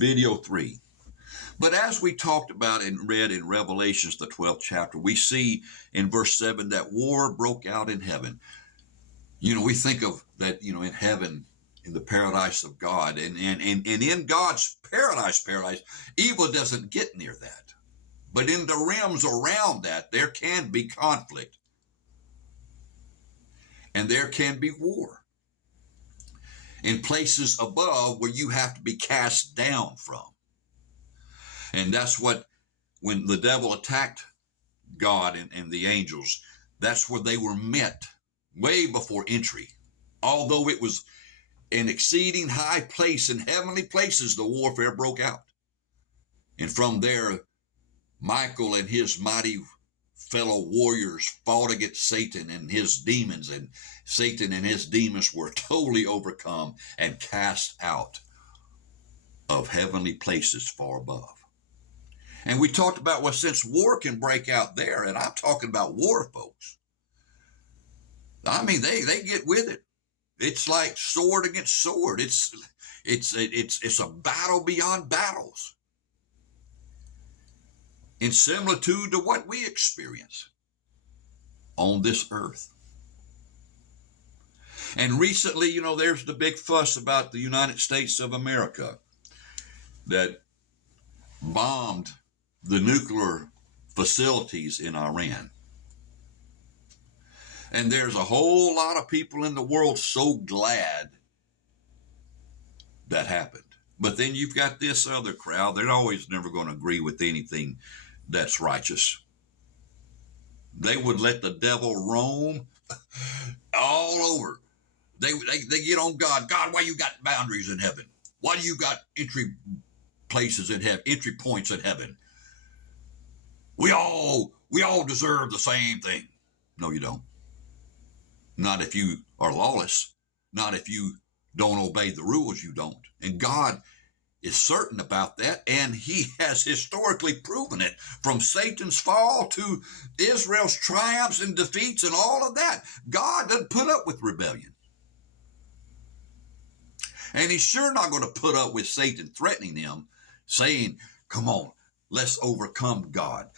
Video 3. But as we talked about and read in Revelations, the 12th chapter, we see in verse 7 that war broke out in heaven. We think of that, in heaven, in the paradise of God, and in God's paradise, evil doesn't get near that. But in the realms around that, there can be conflict. And there can be war. In places above where you have to be cast down from. And that's what, when the devil attacked God and the angels, that's where they were met way before entry. Although it was an exceeding high place in heavenly places, the warfare broke out. And from there, Michael and his mighty fellow warriors fought against Satan and his demons, and Satan and his demons were totally overcome and cast out of heavenly places far above. And we talked about, well, since war can break out there, and I'm talking about war, folks. I mean, they get with it. It's like sword against sword. It's a battle beyond battles. In similitude to what we experience on this earth. And recently, there's the big fuss about the United States of America that bombed the nuclear facilities in Iran. And there's a whole lot of people in the world so glad that happened. But then you've got this other crowd. They're always never going to agree with anything that's righteous. They would let the devil roam all over. They get on God. God, why you got boundaries in heaven? Why do you got entry places in heaven, entry points in heaven? We all deserve the same thing. No, you don't. Not if you are lawless. Not if you don't obey the rules, you don't. And God is certain about that, and he has historically proven it, from Satan's fall to Israel's triumphs and defeats and all of that. God doesn't put up with rebellion. And he's sure not going to put up with Satan threatening him, saying, come on, let's overcome God.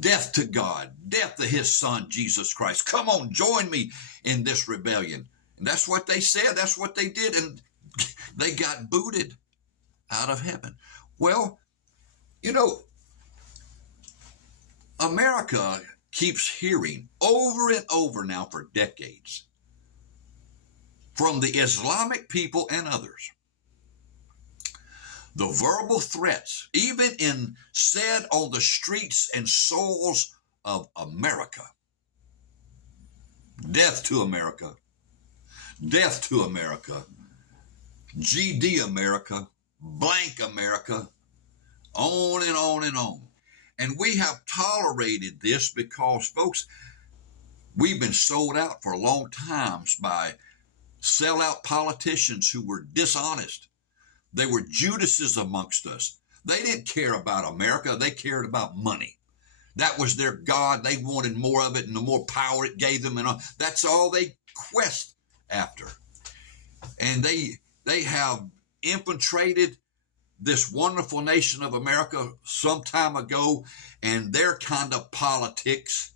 Death to God, death to his son, Jesus Christ. Come on, join me in this rebellion. And that's what they said. That's what they did. And they got booted out of heaven. Well, America keeps hearing over and over now for decades from the Islamic people and others, the verbal threats, even said on the streets and soils of America. Death to America. Death to America. GD America. Blank America. On and on and on. And we have tolerated this because, folks, we've been sold out for long times by sellout politicians who were dishonest. They were Judases amongst us. They didn't care about America. They cared about money. That was their God. They wanted more of it, and the more power it gave them. And that's all they quest after. And they have infiltrated this wonderful nation of America some time ago, and their kind of politics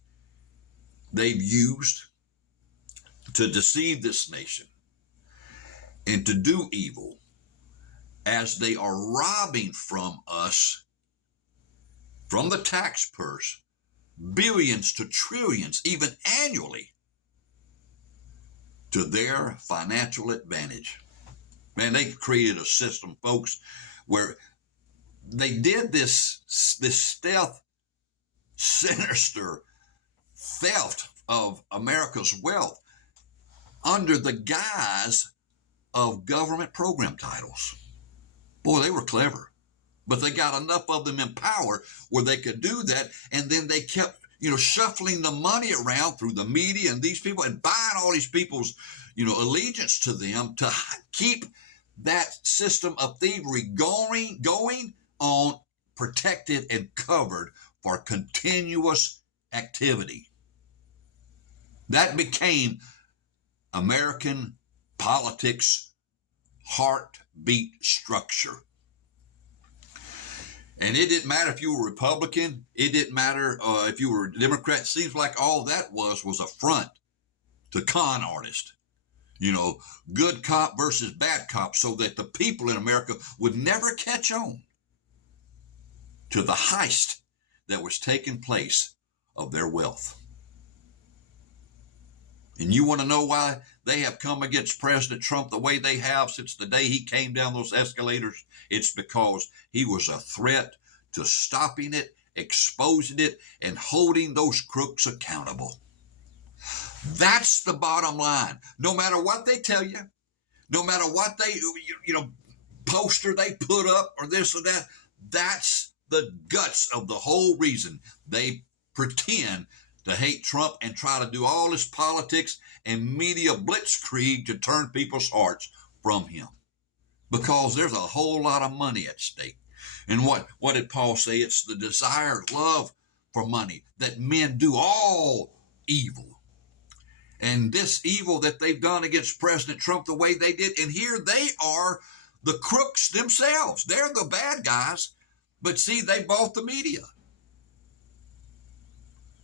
they've used to deceive this nation and to do evil, as they are robbing from us, from the tax purse, billions to trillions, even annually, to their financial advantage. Man, they created a system, folks, where they did this stealth, sinister theft of America's wealth under the guise of government program titles. Boy, they were clever, but they got enough of them in power where they could do that. And then they kept, shuffling the money around through the media and these people and buying all these people's, allegiance to them to keep that system of thievery going on, protected and covered for continuous activity. That became American politics' heartbeat structure. And it didn't matter if you were Republican. It didn't matter if you were Democrat. It seems like all that was a front to con artists. You know, good cop versus bad cop, so that the people in America would never catch on to the heist that was taking place of their wealth. And you want to know why they have come against President Trump the way they have since the day he came down those escalators? It's because he was a threat to stopping it, exposing it, and holding those crooks accountable. That's the bottom line. No matter what they tell you, no matter what they, poster they put up or this or that, that's the guts of the whole reason they pretend to hate Trump and try to do all this politics and media blitzkrieg to turn people's hearts from him. Because there's a whole lot of money at stake. And what did Paul say? It's the desire, love for money, that men do all evil. And this evil that they've done against President Trump the way they did, and here they are the crooks themselves. They're the bad guys. But see, they bought the media.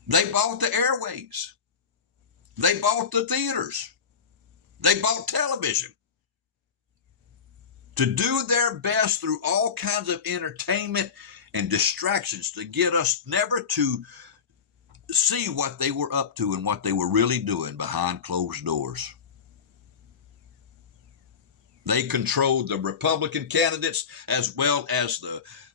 They bought the airways. They bought the theaters. They bought television to do their best through all kinds of entertainment and distractions to get us never to see what they were up to and what they were really doing behind closed doors. They controlled the Republican candidates as well as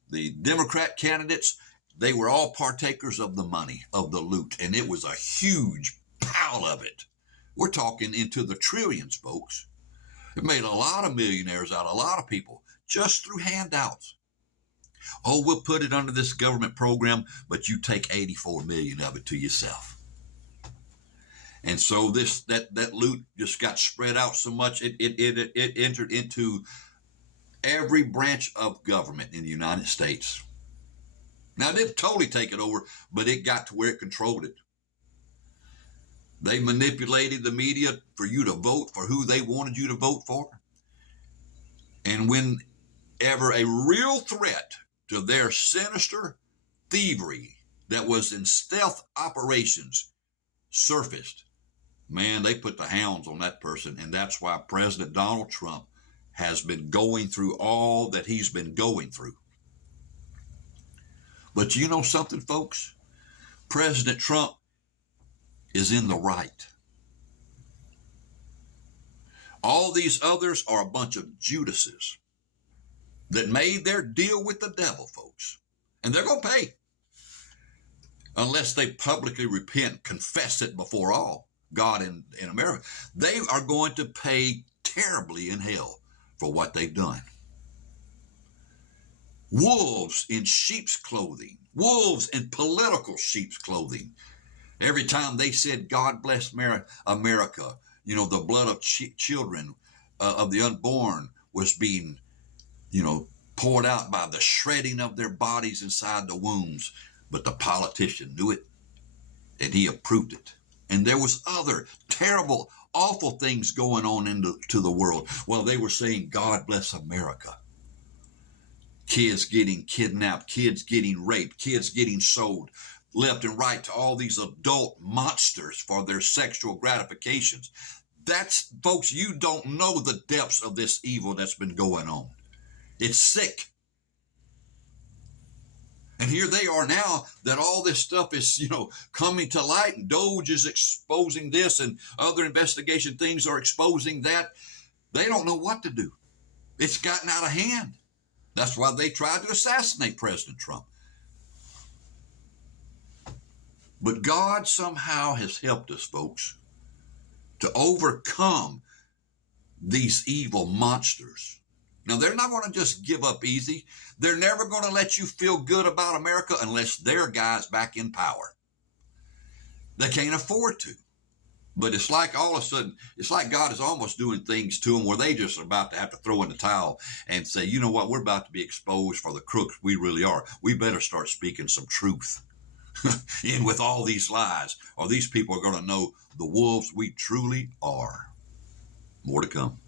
the Democrat candidates. They were all partakers of the money, of the loot, and it was a huge pile of it. We're talking into the trillions, folks. It made a lot of millionaires out of a lot of people just through handouts. Oh, we'll put it under this government program, but you take 84 million of it to yourself. And so that loot just got spread out so much, it entered into every branch of government in the United States. Now, it didn't totally take it over, but it got to where it controlled it. They manipulated the media for you to vote for who they wanted you to vote for. And whenever a real threat to their sinister thievery that was in stealth operations surfaced, man, they put the hounds on that person. And that's why President Donald Trump has been going through all that he's been going through. But you know something, folks? President Trump is in the right. All these others are a bunch of Judases that made their deal with the devil, folks. And they're going to pay. Unless they publicly repent, confess it before all God in America. They are going to pay terribly in hell for what they've done. Wolves in sheep's clothing. Wolves in political sheep's clothing. Every time they said, God bless America, the blood of children of the unborn was being, poured out by the shredding of their bodies inside the wombs. But the politician knew it, and he approved it. And there was other terrible, awful things going on into the world. Well, they were saying, God bless America. Kids getting kidnapped, kids getting raped, kids getting sold left and right to all these adult monsters for their sexual gratifications. That's, folks, you don't know the depths of this evil that's been going on. It's sick. And here they are now that all this stuff is, coming to light, and DOJ is exposing this and other investigation things are exposing that. They don't know what to do. It's gotten out of hand. That's why they tried to assassinate President Trump. But God somehow has helped us, folks, to overcome these evil monsters. Now, they're not going to just give up easy. They're never going to let you feel good about America unless their guy's back in power. They can't afford to. But it's like all of a sudden, it's like God is almost doing things to them where they just are about to have to throw in the towel and say, you know what, we're about to be exposed for the crooks we really are. We better start speaking some truth. In with all these lies, or these people are going to know the wolves we truly are. More to come.